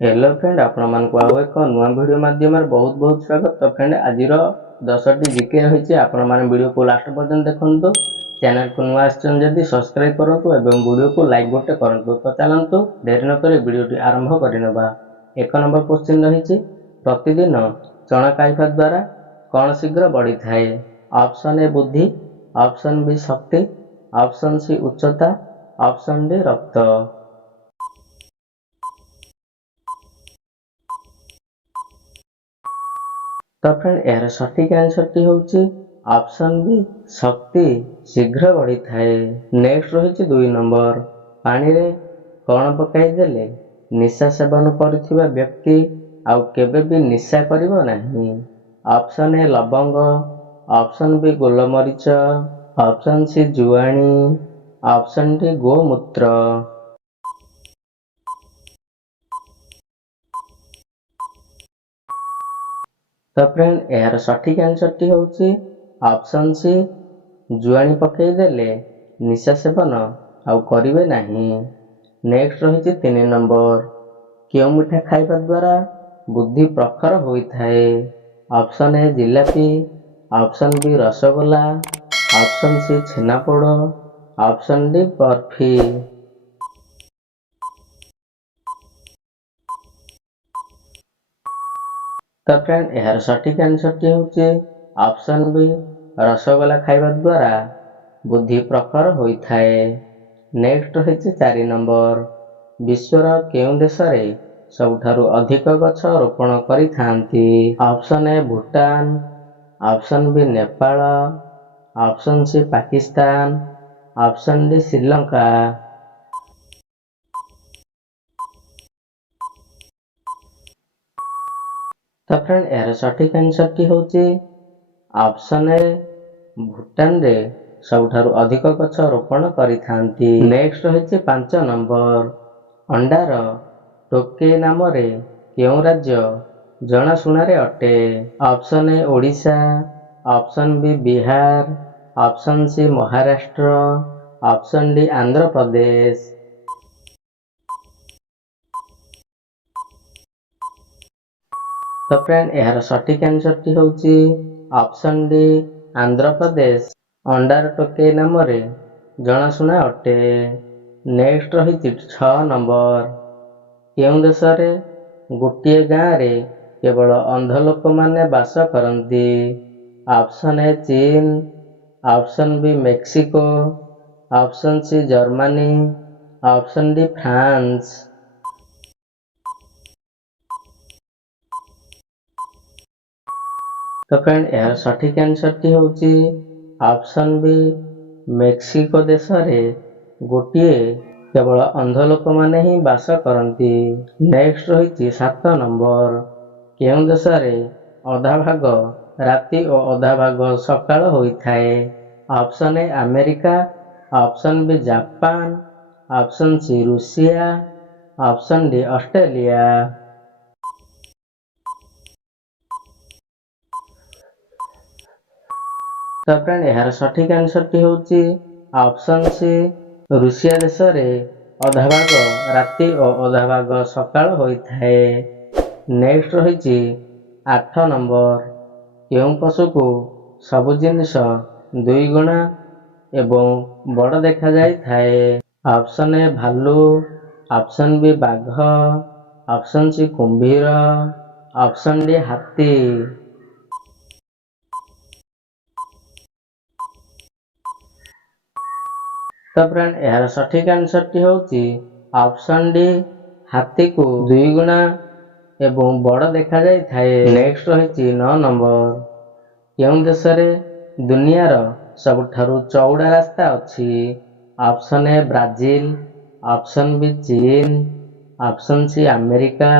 Hello friend आपण मानक आउ एक नुआ वीडियो माध्यम बहुत बहुत स्वागत। तो फ्रेंड आज 10टी जीके रही आपण मैंने वीडियो को लास्ट पर्यंत देखु। चैनल को नुआ जदि सब्सक्राइब करूँ एवं वीडियो को लाइक गोटे करूँ। तो चलतु देरी नक वीडियो आरंभ करनेबा। एक नंबर क्वेश्चन रही प्रतिदिन चना खाइबा द्वारा कौन शीघ्र बढ़ी थाए। ऑप्शन ए बुद्धि, ऑप्शन बी शक्ति, ऑप्शन सी उच्चता, ऑप्शन डी रक्त। तो फ्रेंड यार सठिक आंसर टी होची ऑप्शन बी शक्ति शीघ्र बढ़ी थाए। नेक्स्ट रही 2 नंबर पानी रे कौन पकाई देले निशा सेवन करुथिबा व्यक्ति आउ केबे भी निशा करिवो नाही। ऑप्शन ए लवंग, ऑप्शन बी गोलमरीच, ऑप्शन सी जुआणी, ऑप्शन डी गोमूत्र। तो फ्रेंड यार सठिक आंसर टी होची ऑप्शन सी जुआणी पकई देले निशा सेवन आउ करिवे नाही। नेक्स्ट रही 3 नंबर केउ मिठा खाइबा द्वारा बुद्धि प्रखर होई थाए। Option A jilapi, option B rasagola, option C chhenapoda, option D barfi. तो फ्रेंड यार सठिक आंसर टी होची ऑप्शन बी रसगोला खाइबा द्वारा बुद्धि प्रखर होई थाए। नेक्स्ट रही 4 नंबर विश्वर केउं देश रे सबुठारु अधिक गछ रोपण करि थांती। Option A Bhutan, option B Nepal, option C Pakistan, option D Sri Lanka. तो फ्रेंड यार सठिक आंसर टी होची ऑप्शन ए भूटान रे सबुठारु अधिक गछ रोपण करि थांती। नेक्स्ट रही 5 नंबर अंडार टोके नाम रे केउं राज्य जनाशुना रे अटे। Option A Odisha, option B Bihar, option C Maharashtra, option D Andhra Pradesh. तो फ्रेंड यार सठिक आंसर टी होची ऑप्शन डी आंध्र प्रदेश अंडार टोके नाम रे जनाशुना अटे। नेक्स्ट रही 6 नंबर केउं देश रे गोटे गाँव रे केवल अंध लोक माने बास करती। ऑप्शन ए चीन, option B Mexico, option C Germany, option D France. तो फ्रेंड यार सठिक आंसर टी होची ऑप्शन बी मेक्सिको देश रे गोटे केवल अंध लोक माने ही बास करती। नेक्स्ट रही 7 नंबर केउं देश रे अधा भाग राति और अधा भाग सकाळ होई थाए। Option A America, option B Japan, option C Russia, option D Australia. तो फ्रेंड यार सठिक आंसर टी होची ऑप्शन सी रूसिया देश रे अधा भाग राति और अधा भाग सकाळ होई थाए। नेक्स्ट रही 8 नंबर केउं पशु को सबु जिनिस 2 गुणा एवं बड़ देखा जाई थाए। ऑप्शन ए भालू, ऑप्शन बी बाघ, ऑप्शन सी कुंभीर, ऑप्शन डी हाथी। तो फ्रेंड यार सठिक आंसर टी होची ऑप्शन डी हाथी को 2 गुणा एवं बड़ देखा जाई थाए। नेक्स्ट रही 9 नंबर केउं देश रे दुनियार सबुठारु चौड़ा रास्ता अछि। Option A Brazil, option B चीन, option C America,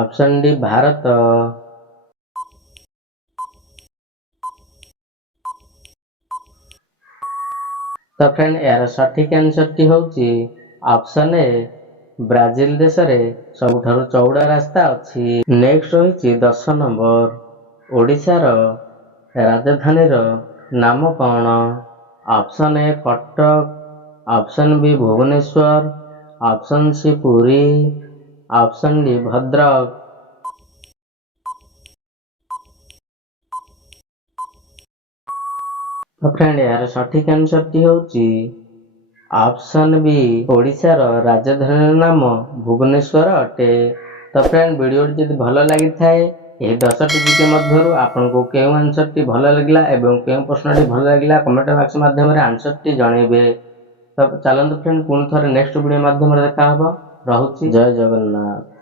option D Bharat. तो फ्रेंड यार सठिक आंसर टी होची ऑप्शन ए ब्राजील देश रे सबुठारु चौड़ा रास्ता अछि। नेक्स्ट रही 10 नंबर ओडिशा रो राजधानी रो नाम कौन। Option A Cuttack, option B Bhubaneswar, option C Puri, option D Bhadrak. ତ ଫ୍ରେଣ୍ଡ ଏହାର ସଠିକ ଆନ୍ସରଟି ହେଉଛି ଅପସନ୍ ବି ଓଡ଼ିଶାର ରାଜଧାନୀର ନାମ ଭୁବନେଶ୍ୱର ଅଟେ। ତ ଫ୍ରେଣ୍ଡ ଭିଡ଼ିଓଟି ଯଦି ଭଲ ଲାଗିଥାଏ ଏହି 10ଟି ଜିକେ ମଧ୍ୟରୁ ଆପଣଙ୍କୁ କେଉଁ ଆନ୍ସରଟି ଭଲ ଲାଗିଲା ଏବଂ କେଉଁ ପ୍ରଶ୍ନଟି ଭଲ ଲାଗିଲା କମେଣ୍ଟ ବକ୍ସ ମାଧ୍ୟମରେ ଆନ୍ସରଟି ଜଣେଇବେ। ତ ଚାଲନ୍ତୁ ଫ୍ରେଣ୍ଡ ପୁଣି ଥରେ ନେକ୍ସଟ ଭିଡ଼ିଓ ମାଧ୍ୟମରେ ଦେଖା ହବ। ରହୁଛି, ଜୟ ଜଗନ୍ନାଥ।